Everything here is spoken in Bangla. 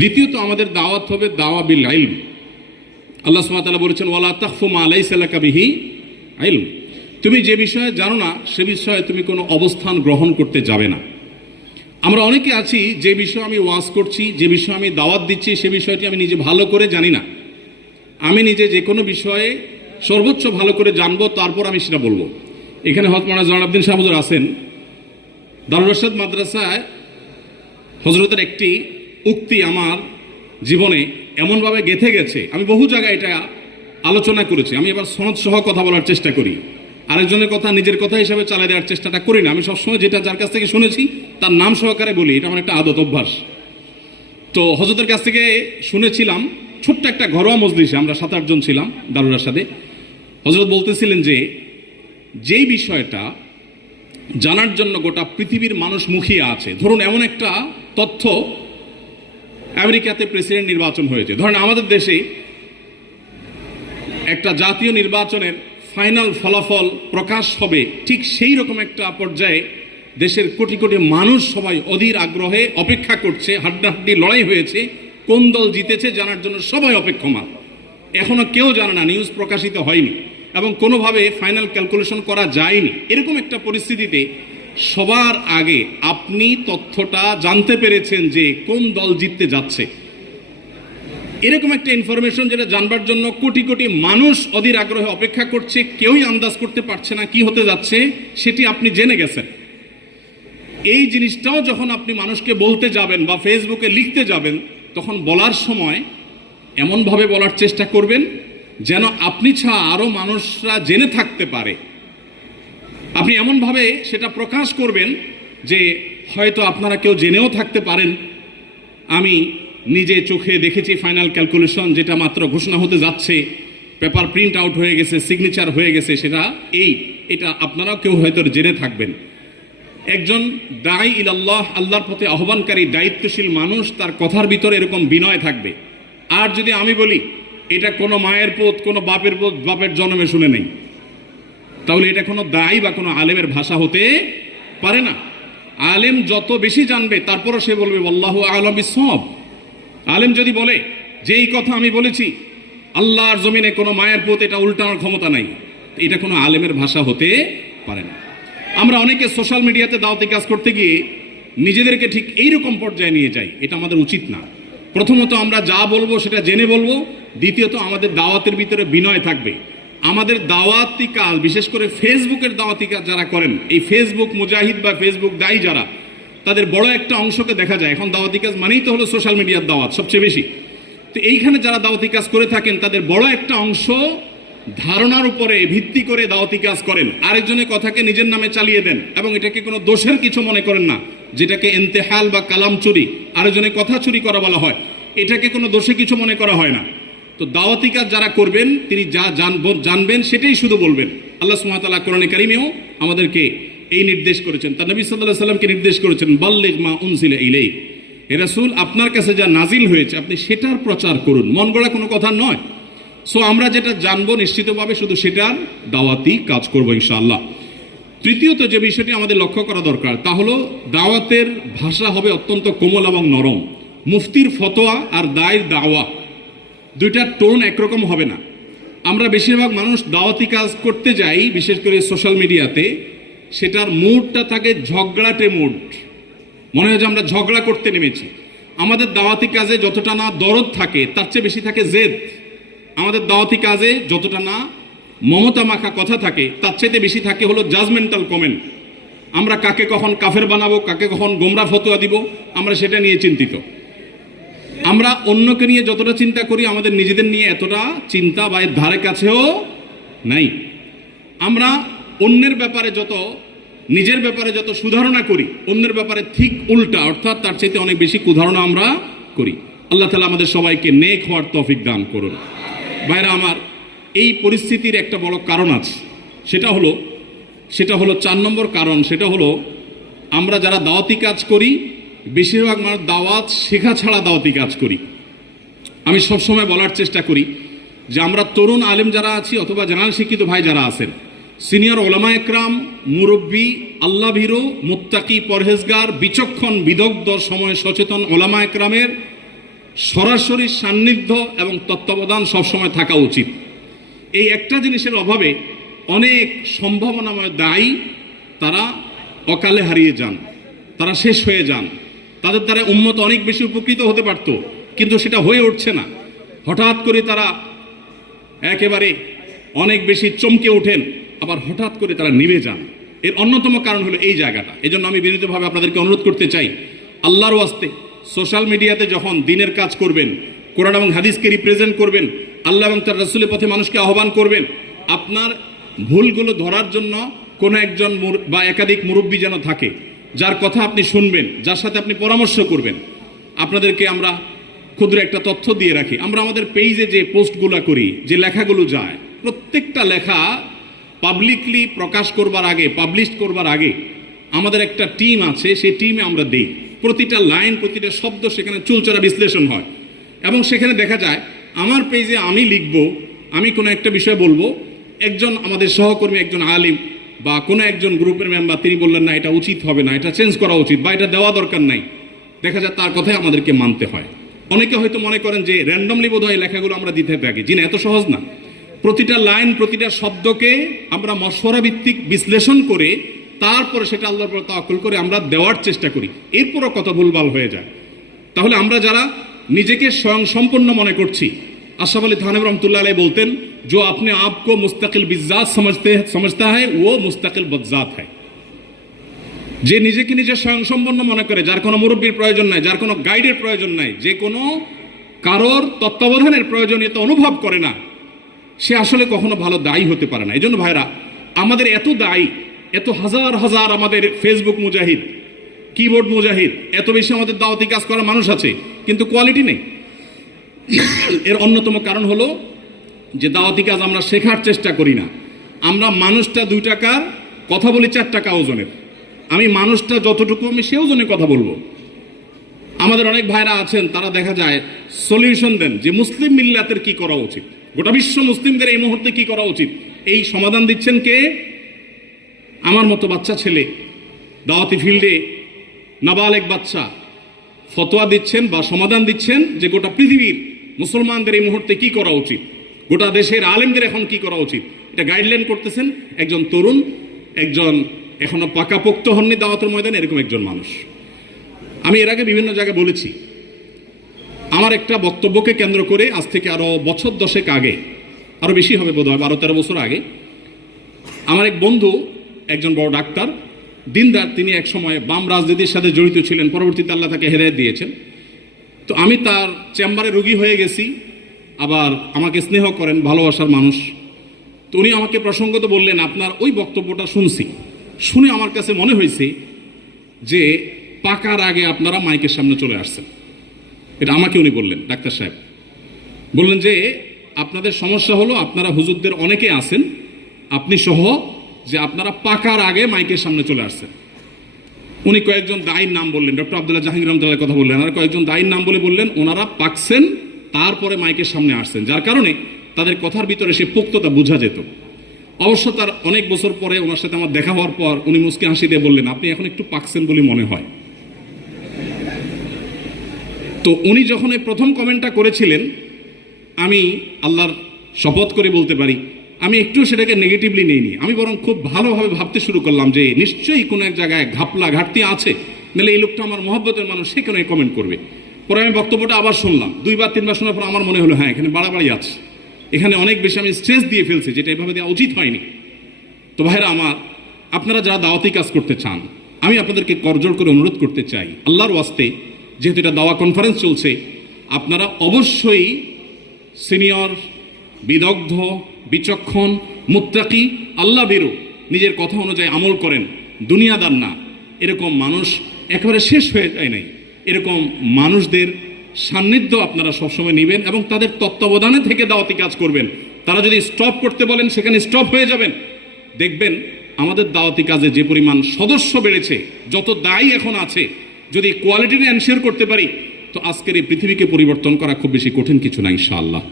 দ্বিতীয়ত আমাদের দাওয়াত হবে দাওয়া বিল আইল আল্লাহ সুমাতালা বলেছেন, ওয়ালা তাকফু মা আলাইসাল্লাকা বিহি আইল তুমি যে বিষয়ে জানো না, সে বিষয়ে তুমি কোনো অবস্থান গ্রহণ করতে যাবে না। আমরা অনেকে আছি, যে বিষয়ে আমি ওয়াজ করছি, যে বিষয়ে আমি দাওয়াত দিচ্ছি, সে বিষয়টি আমি নিজে ভালো করে জানি না। আমি নিজে যে কোনো বিষয়ে সর্বোচ্চ ভালো করে জানব, তারপর আমি সেটা বলব। এখানে হতমানা জনাবদ্দিন শাহমুদুর আছেন। দারুল মাদ্রাসায় হজরতের একটি উক্তি আমার জীবনে এমনভাবে গেথে গেছে। আমি বহু জায়গায় এটা আলোচনা করেছি। আমি এবার সনদ সহ কথা বলার চেষ্টা করি। আরেকজনের কথা নিজের কথা হিসাবে চালিয়ে দেওয়ার চেষ্টাটা করি না। আমি সবসময় যেটা যার কাছ থেকে শুনেছি, তার নাম সহকারে বলি। এটা আমার একটা আদত অভ্যাস। তো হজরতের কাছ থেকে শুনেছিলাম, ছোট্ট একটা ঘরোয়া মজলিসে আমরা সাত, আটজন ছিলাম দারুরার সাথে হজরত বলতেছিলেন যে, যেই বিষয়টা জানার জন্য গোটা পৃথিবীর মানুষ মুখিয়ে আছে। ধরুন এমন একটা তথ্য আমেরিকাতে প্রেসিডেন্ট নির্বাচন হয়েছে। ধরেন আমাদের দেশে একটা জাতীয় নির্বাচনের ফাইনাল ফলাফল প্রকাশ হবে ঠিক সেই রকম একটা পর্যায়ে দেশের কোটি কোটি মানুষ সবাই অধীর আগ্রহে অপেক্ষা করছে, হাড্ডাহাড্ডি লড়াই হয়েছে, কোন দল জিতেছে জানার জন্য সবাই অপেক্ষমান। এখনও কেউ জানে না, নিউজ প্রকাশিত হয়নি এবং কোনোভাবে ফাইনাল ক্যালকুলেশন করা যায়নি। এরকম একটা পরিস্থিতিতে সবার আগে আপনি তথ্যটা জানতে পেরেছেন যে কোন দল জিততে যাচ্ছে। এরকম একটা ইনফরমেশন যেটা জানবার জন্য কোটি কোটি মানুষ অধীর আগ্রহে অপেক্ষা করছে, কেউই আন্দাজ করতে পারছে না কি হতে যাচ্ছে, সেটি আপনি জেনে গেছেন। এই জিনিসটাও যখন আপনি মানুষকে বলতে যাবেন বা ফেসবুকে লিখতে যাবেন, তখন বলার সময় এমনভাবে বলার চেষ্টা করবেন যেন আপনি ছাড়া আরও মানুষরা জেনে থাকতে পারে। আপনি এমনভাবে সেটা প্রকাশ করবেন যে হয়তো আপনারা কেউ জেনেও থাকতে পারেন। আমি নিজে চোখে দেখেছি ফাইনাল ক্যালকুলেশন যেটা মাত্র ঘোষণা হতে যাচ্ছে। পেপার প্রিন্ট আউট হয়ে গেছে সিগনেচার হয়ে গেছে, সেটা এই, এটা আপনারাও কেউ হয়তো জেনে থাকবেন। একজন দায় ইলাল্লাহ, আল্লাহর প্রতি আহ্বানকারী, দায়িত্বশীল মানুষ, তার কথার ভিতরে এরকম বিনয় থাকবে। আর যদি আমি বলি, এটা কোনো মায়ের পোত, কোনো বাপের পোত, বাপের জন্মে শুনে নেই। তাহলে এটা কোনো দায়ী বা কোনো আলেমের ভাষা হতে পারে না। আলেম যত বেশি জানবে, তারপরও সে বলবে আল্লাহ আলম সব আলেম যদি বলে যে এই কথা আমি বলেছি, আল্লাহর জমিনে কোনো মায়ের পোত, এটা উল্টানোর ক্ষমতা নাই। এটা কোনো আলেমের ভাষা হতে পারে না। আমরা অনেকে সোশ্যাল মিডিয়াতে দাওয়াতি কাজ করতে গিয়ে নিজেদেরকে ঠিক এইরকম পর্যায়ে নিয়ে যাই, এটা আমাদের উচিত না। প্রথমত আমরা যা বলব, সেটা জেনে বলব। দ্বিতীয়ত, আমাদের দাওয়াতের ভিতরে বিনয় থাকবে। আমাদের দাওয়াতি কাজ বিশেষ করে ফেসবুকের দাওয়াতি কাজ যারা করেন, এই ফেসবুক মুজাহিদ বা ফেসবুক দায়ী যারা, তাদের বড় একটা অংশকে দেখা যায়। এখন দাওয়াতি কাজ মানেই তো হলো সোশ্যাল মিডিয়ার দাওয়াত সবচেয়ে বেশি। তো এইখানে যারা দাওয়াতি কাজ করে থাকেন, তাদের বড় একটা অংশ ধারণার উপরে ভিত্তি করে দাওয়াতি কাজ করেন। আরেকজনের কথাকে নিজের নামে চালিয়ে দেন এবং এটাকে কোনো দোষের কিছু মনে করেন না, যেটাকে এন্তেহাল বা কালাম চুরি, আরেকজনের কথা চুরি করা বলা হয়। এটাকে কোনো দোষে কিছু মনে করা হয় না। তো দাওয়াতি কাজ যারা করবেন, তিনি যা জানব জানবেন সেটাই শুধু বলবেন। আল্লাহ সুমাতাল্লাহ কোরআনে কারিমেও আমাদেরকে এই নির্দেশ করেছেন। তার নবী সাল্লাহ সাল্লামকে নির্দেশ করেছেন, বাল্লেগ মা উনসিলে ইলেই এ রাসূল, আপনার কাছে যা নাজিল হয়েছে, আপনি সেটার প্রচার করুন। মন গড়া কোনো কথা নয়। সো আমরা যেটা জানব নিশ্চিতভাবে শুধু সেটার দাওয়াতি কাজ করব ইনশাআল্লাহ। তৃতীয়ত যে বিষয়টি আমাদের লক্ষ্য করা দরকার, তা হলো দাওয়াতের ভাষা হবে অত্যন্ত কোমল এবং নরম। মুফতির ফতোয়া আর দায়ের দাওয়া। দুইটার টোন একরকম হবে না। আমরা বেশিরভাগ মানুষ দাওয়াতি কাজ করতে যাই, বিশেষ করে সোশ্যাল মিডিয়াতে। সেটার মুডটা থাকে ঝগড়াটে মুড। মনে হয় যে আমরা ঝগড়া করতে নেমেছি। আমাদের দাওয়াতি কাজে যতটা না দরদ থাকে, তার চেয়ে বেশি থাকে জেদ। আমাদের দাওয়াতি কাজে যতটা না মমতা মাখা কথা থাকে, তার চাইতে বেশি থাকে হলো জাজমেন্টাল কমেন্ট আমরা কাকে কখন কাফের বানাবো, কাকে কখন গোমরা ফতোয়া দিব, আমরা সেটা নিয়ে চিন্তিত। আমরা অন্যকে নিয়ে যতটা চিন্তা করি, আমাদের নিজেদের নিয়ে এতটা চিন্তা বা এর ধারে কাছেও নাই। আমরা অন্যের ব্যাপারে যত, নিজের ব্যাপারে যত সুধারণা করি, অন্যের ব্যাপারে ঠিক উল্টা, অর্থাৎ তার চাইতে অনেক বেশি কুধারণা আমরা করি। আল্লাহ তালা আমাদের সবাইকে নেক হওয়ার তফিক দান করুন। বাইরে আমার এই পরিস্থিতির একটা বড় কারণ আছে। সেটা হলো সেটা হলো চার নম্বর কারণ। সেটা হলো, আমরা যারা দাওয়াতি কাজ করি বেশিরভাগ মানুষ দাওয়াত, শেখা ছাড়া দাওয়াতি কাজ করি। আমি সবসময় বলার চেষ্টা করি যে আমরা তরুণ আলেম যারা আছি অথবা জেনারেল শিক্ষিত ভাই যারা আছেন, সিনিয়র ওলামা একরাম, মুরব্বী আল্লাহ ভীরু মুত্তাকি, পরহেজগার, বিচক্ষণ, বিদগ্ধ, সময় সচেতন ওলামা একরামের সরাসরি সান্নিধ্য এবং তত্ত্বাবধান সবসময় থাকা উচিত। এই একটা জিনিসের অভাবে অনেক সম্ভাবনাময় দায়ী তারা অকালে হারিয়ে যান, তারা শেষ হয়ে যান। তাদের দ্বারা উন্মত অনেক বেশি উপকৃত হতে পারত, কিন্তু সেটা হয়ে উঠছে না। হঠাৎ করে তারা একেবারে অনেক বেশি চমকে ওঠেন, আবার হঠাৎ করে তারা নিভে যান। এর অন্যতম কারণ হলো এই জায়গাটা। এজন্য আমি বিনীতভাবে আপনাদেরকে অনুরোধ করতে চাই, আল্লাহর ওয়াস্তে সোশ্যাল মিডিয়াতে যখন দিনের কাজ করবেন, কোরআন এবং হাদিসকে রিপ্রেজেন্ট করবেন, আল্লাহ এবং তার রাসুলের পথে মানুষকে আহ্বান করবেন, আপনার ভুলগুলো ধরার জন্য কোনো একজন বা একাধিক মুরব্বী যেন থাকে যার কথা আপনি শুনবেন, যার সাথে আপনি পরামর্শ করবেন, আপনাদেরকে আমরা ক্ষুদ্র একটা তথ্য দিয়ে রাখি। আমরা আমাদের পেজে যে পোস্টগুলো করি, যে লেখাগুলো যায়, প্রত্যেকটা লেখা পাবলিকলি প্রকাশ করবার আগে পাবলিশ করবার আগে আমাদের একটা টিম আছে, সেই টিমে আমরা দিই। প্রতিটা লাইন প্রতিটা শব্দ সেখানে চুলচরা বিশ্লেষণ হয়। এবং সেখানে দেখা যায়, আমার পেজে আমি লিখব, আমি কোনো একটা বিষয় বলব, একজন আমাদের সহকর্মী, একজন আলিম বা কোনো একজন গ্রুপের মেম্বার তিনি বললেন, না, এটা উচিত হবে না, এটা চেঞ্জ করা উচিত বা এটা দেওয়া দরকার নাই। দেখা যায় তার কথাই আমাদেরকে মানতে হয়। অনেকে হয়তো মনে করেন যে র্যান্ডমলি বোধ হয় লেখাগুলো আমরা দিতে থাকি। জি না এত সহজ না। প্রতিটা লাইন, প্রতিটা শব্দকে আমরা মশওয়ারা ভিত্তিক বিশ্লেষণ করে তারপরে সেটা আল্লাহর পর তাকল করে আমরা দেওয়ার চেষ্টা করি। এরপরও কত ভুলভাল হয়ে যায়। তাহলে আমরা যারা নিজেকে স্বয়ং সম্পন্ন মনে করছি, আশরাফ আলী থানব রহমতুল্লাহ আলাই বলতেন जो अपने आप को मुस्तकिल बिजात समझते समझता है वो मुस्तकिल बज्जात है যে নিজেকে নিজে স্বয়ংসম্পন্ন মনে করে যার কোনো মুরব্বীর প্রয়োজন নাই যার কোনো গাইডের প্রয়োজন নাই যে কোনো কারোর তত্ত্বাবধানের প্রয়োজনীয়তা অনুভব করে না সে আসলে কখনো ভালো দায়ী হতে পারে না এই জন্য ভাইরা আমাদের এত দায়ী এত হাজার হাজার আমাদের ফেসবুক মুজাহিদ কিবোর্ড মুজাহিদ এত বেশি আমাদের দাওয়াতি কাজ করা মানুষ আছে কিন্তু কোয়ালিটি নেই এর অন্যতম কারণ হলো যে দাওয়াতি কাজ আমরা শেখার চেষ্টা করি না। আমরা মানুষটা দুই টাকার কথা বলি চার টাকা ওজনের। আমি মানুষটা যতটুকু আমি সে ওজনে কথা বলব। আমাদের অনেক ভাইরা আছেন, তারা দেখা যায় সলিউশন দেন যে মুসলিম মিল্লাতের কি করা উচিত। গোটা বিশ্ব মুসলিমদের এই মুহূর্তে কি করা উচিত? এই সমাধান দিচ্ছেন কে? আমার মতো বাচ্চা ছেলে, দাওয়াতি ফিল্ডে নাবালেক বাচ্চা ফতোয়া দিচ্ছেন বা সমাধান দিচ্ছেন যে গোটা পৃথিবীর মুসলমানদের এই মুহূর্তে কি করা উচিত? গোটা দেশের আলেমদের এখন কি করা উচিত? এটা গাইডলাইন করতেছেন একজন তরুণ, একজন এখনও পাকাপোক্ত হননি দাওয়াতের ময়দানে, এরকম একজন মানুষ। আমি এর আগে বিভিন্ন জায়গায় বলেছি, আমার একটা বক্তব্যকে কেন্দ্র করে আজ থেকে আরও বছর দশেক আগে, আরও বেশি হবে বোধ হয় বারো তেরো বছর আগে, আমার এক বন্ধু, একজন বড় ডাক্তার দিনদার তিনি এক সময় বাম রাজনীতির সাথে জড়িত ছিলেন, পরবর্তীতে আল্লাহ তাকে হেদায়ত দিয়েছেন। তো আমি তার চেম্বারে রুগী হয়ে গেছি আবার আমাকে স্নেহ করেন, ভালোবাসার মানুষ। তো উনি আমাকে প্রসঙ্গত বললেন, আপনার ওই বক্তব্যটা শুনছি। শুনে আমার কাছে মনে হয়েছে যে পাকার আগে আপনারা মাইকের সামনে চলে আসছেন। এটা আমাকে উনি বললেন, ডাক্তার সাহেব। বললেন যে, আপনাদের সমস্যা হলো আপনারা হুজুরদের অনেকে আছেন, আপনি সহ যে আপনারা পাকার আগে মাইকের সামনে চলে আসছেন। উনি কয়েকজন দায়ীর নাম বললেন, ডক্টর আবদুল্লাহ জাহাঙ্গীর রহমতুল্লাহ কথা বললেন, আর কয়েকজন দায়ীর নাম বলে বললেন, ওনারা পাকছেন তারপরে মাইকের সামনে আসছেন, যার কারণে তাদের কথার ভিতরে সে পোক্ততা বোঝা যেত। অবশ্য তার অনেক বছর পরে ওনার সাথে আমার দেখা হওয়ার পর উনি মুসকে হাসি দিয়ে বললেন, আপনি এখন একটু পাকছেন বলে মনে হয়। তো উনি যখন এই প্রথম কমেন্টটা করেছিলেন, আমি আল্লাহর শপথ করে বলতে পারি, আমি একটু সেটাকে নেগেটিভলি নিইনি। আমি বরং খুব ভালোভাবে ভাবতে শুরু করলাম যে নিশ্চয়ই কোনো এক জায়গায় ঘাপলা ঘাটতি আছে, নাহলে এই লোকটা আমার মহব্বতের মানুষ, সে কেন কমেন্ট করবে? পরে আমি বক্তব্যটা আবার শুনলাম। দুইবার, তিনবার শোনার পর আমার মনে হলো হ্যাঁ এখানে বাড়াবাড়ি আছে। এখানে অনেক বেশি আমি স্ট্রেস দিয়ে ফেলছি, যেটা এভাবে দেওয়া উচিত হয়নি। তো ভাইরা আমার, আপনারা যারা দাওয়াতি কাজ করতে চান, আমি আপনাদেরকে করজোড় করে অনুরোধ করতে চাই, আল্লাহর ওয়াস্তে, যেহেতু এটা দাওয়া কনফারেন্স চলছে, আপনারা অবশ্যই সিনিয়র বিদগ্ধ, বিচক্ষণ, মুত্তাকি, আল্লাহ বেরো, নিজের কথা অনুযায়ী আমল করেন, দুনিয়াদার না। এরকম মানুষ একেবারে শেষ হয়ে যায় নাই। এরকম মানুষদের সান্নিধ্য আপনারা সবসময় নেবেন এবং তাদের তত্ত্বাবধানে থেকে দাওয়াতি কাজ করবেন। তারা যদি স্টপ করতে বলেন, সেখানে স্টপ হয়ে যাবেন। দেখবেন, আমাদের দাওয়াতি কাজে যে পরিমাণ সদস্য বেড়েছে, যত দায়ী এখন আছে, যদি কোয়ালিটি এনশিওর করতে পারি, তো আজকের এই পৃথিবীকে পরিবর্তন করা খুব বেশি কঠিন কিছু না, ইনশাআল্লাহ।